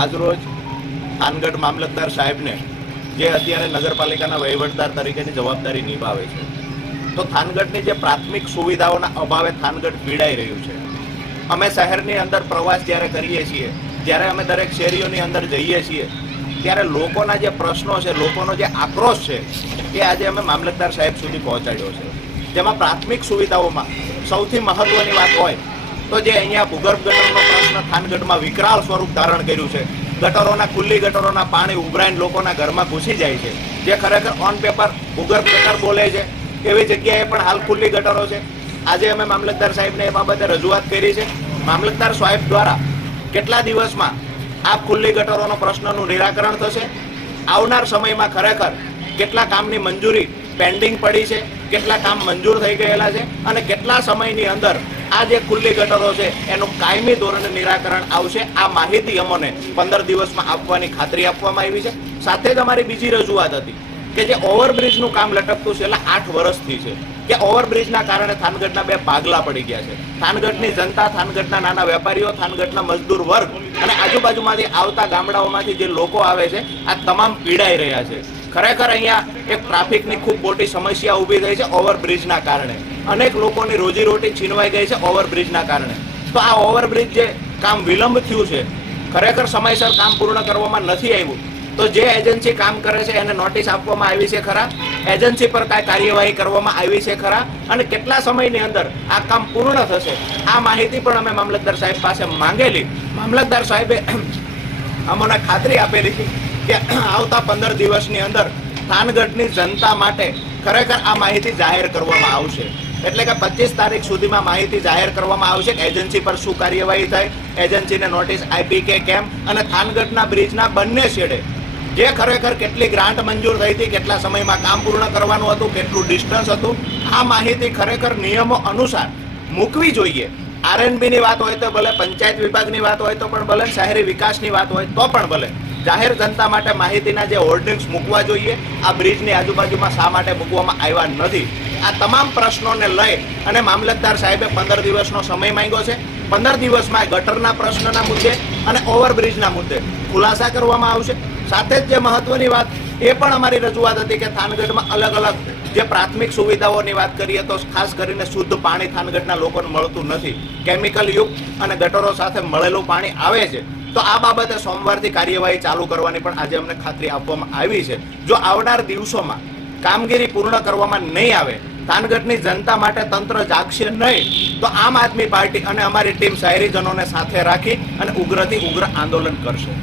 આજરોજ થાનગઢ મામલતદાર સાહેબને જે અત્યારે નગરપાલિકાના વહીવટદાર તરીકેની જવાબદારી નિભાવે છે, તો થાનગઢની જે પ્રાથમિક સુવિધાઓના અભાવે થાનગઢ પીડાઈ રહ્યું છે. અમે શહેરની અંદર પ્રવાસ જ્યારે કરીએ છીએ, જ્યારે અમે દરેક શેરીઓની અંદર જઈએ છીએ, ત્યારે લોકોના જે પ્રશ્નો છે, લોકોનો જે આક્રોશ છે, એ આજે અમે મામલતદાર સાહેબ સુધી પહોંચાડ્યો છે. જેમાં પ્રાથમિક સુવિધાઓમાં સૌથી મહત્વની વાત હોય તો જે અહીંયા ભૂગર્ભ ગટરનો પ્રશ્ન થાનગઢમાં વિકરાળ સ્વરૂપ ધારણ કર્યું છે. ગટરોના ખુલ્લી ગટરોના પાણી ઉભરાઈને લોકોના ઘરમાં ઘૂસી જાય છે. જે ખરેખર ઓન પેપર ભૂગર્ભ ગટર બોલે છે એવી જગ્યાએ પણ હાલ ખુલ્લી ગટરો છે. આજે અમે મામલતદાર સાહેબને એ બાબતે રજૂઆત કરી છે. મામલતદાર સાહેબ દ્વારા કેટલા દિવસમાં આ ખુલ્લી ગટરોનો પ્રશ્નનું નિરાકરણ થશે, આવનાર સમયમાં ખરેખર કેટલા કામની મંજૂરી પેન્ડિંગ પડી છે, કેટલા કામ મંજૂર થઈ ગયેલા છે અને કેટલા સમયની અંદર આ જે ખુલ્લી ગટરો છે એનું કાયમી ધોરણે નિરાકરણ આવશે, આ માહિતી અમને 15 દિવસમાં આપવાની ખાતરી આપવામાં આવી છે. સાથે જ અમારી બીજી રજૂઆત હતી કે જે ઓવરબ્રિજનું કામ લટકતું છેલ્લા 8 વર્ષથી છે, કે ઓવરબ્રિજના કારણે થાનગઢના 2 ભાગલા પડી ગયા છે. થાનગઢની જનતા, થાનગઢના નાના વેપારીઓ, થાનગઢના મજદૂર વર્ગ અને આજુબાજુમાંથી આવતા ગામડાઓમાંથી જે લોકો આવે છે, આ તમામ પીડાઈ રહ્યા છે. ખરેખર અહીંયા એક ટ્રાફિકની ખૂબ મોટી સમસ્યા ઊભી થઈ છે ઓવરબ્રિજના કારણે. અનેક લોકોની રોજીરોટી છીનવાઈ ગઈ છે ઓવરબ્રિજના કારણે. તો આ ઓવરબ્રિજ જે કામ વિલંબ થયું છે, ખરેખર સમયસર કામ પૂર્ણ કરવામાં નથી આવ્યું, તો જે એજન્સી કામ કરે છે એને નોટિસ આપવામાં આવી છે ખરા? એજન્સી પર કાંઈ કાર્યવાહી કરવામાં આવી છે ખરા? અને કેટલા સમયની અંદર આ કામ પૂર્ણ થશે, આ માહિતી પણ અમે મામલતદાર સાહેબ પાસે માંગેલી. મામલતદાર સાહેબે અમને ખાતરી આપેલી હતી કે આવતા 15 દિવસની અંદર થાનગઢની જનતા માટે ખરેખર આ માહિતી જાહેર કરવામાં આવશે. એટલે કે 25 તારીખ સુધીમાં માહિતી જાહેર કરવામાં આવશે કે એજન્સી પર શું કાર્યવાહી થાય, એજન્સીને નોટિસ આપી કે કેમ, અને થાનગઢના બ્રિજના બંને છેડે જે ખરેખર કેટલી ગ્રાન્ટ મંજૂર થઈ હતી, કેટલા સમયમાં કામ પૂર્ણ કરવાનું હતું, કેટલું ડિસ્ટન્સ હતું, આ માહિતી ખરેખર નિયમો અનુસાર મૂકવી જોઈએ. આરએનબીની વાત હોય તો ભલે, પંચાયત વિભાગની વાત હોય તો પણ ભલે, શહેરી વિકાસની વાત હોય તો પણ ભલે, જાહેર જનતા માટે માહિતીના જે હોર્ડિંગ્સ મૂકવા જોઈએ, આ બ્રિજની આજુબાજુમાં શા માટે મૂકવામાં આવ્યા નથી, આ તમામ પ્રશ્નોને લઈ અને મામલતદાર સાહેબે 15 દિવસનો સમય માંગ્યો છે. 15 દિવસમાં ગટરના પ્રશ્નના મુદ્દે અને ઓવરબ્રિજના મુદ્દે ખુલાસા કરવામાં આવશે. સાથે જ જે મહત્વની વાત એ પણ અમારી રજૂઆત હતી કે થાનગઢમાં અલગ અલગ જે પ્રાથમિક સુવિધાઓની વાત કરીએ તો ખાસ કરીને શુદ્ધ પાણી થાનગઢના લોકોને મળતું નથી, કેમિકલ યુક્ત અને ગટરો સાથે મળેલું પાણી આવે છે. તો આ બાબતે સોમવારથી કાર્યવાહી ચાલુ કરવાની પણ આજે અમને ખાતરી આપવામાં આવી છે. જો આવનાર દિવસોમાં કામગીરી પૂર્ણ કરવામાં નહીં આવે, થાનગઢની જનતા માટે તંત્ર જાગશે નહીં, તો આમ આદમી પાર્ટી અને અમારી ટીમ શહેરીજનોને સાથે રાખી અને ઉગ્રથી ઉગ્ર આંદોલન કરશે.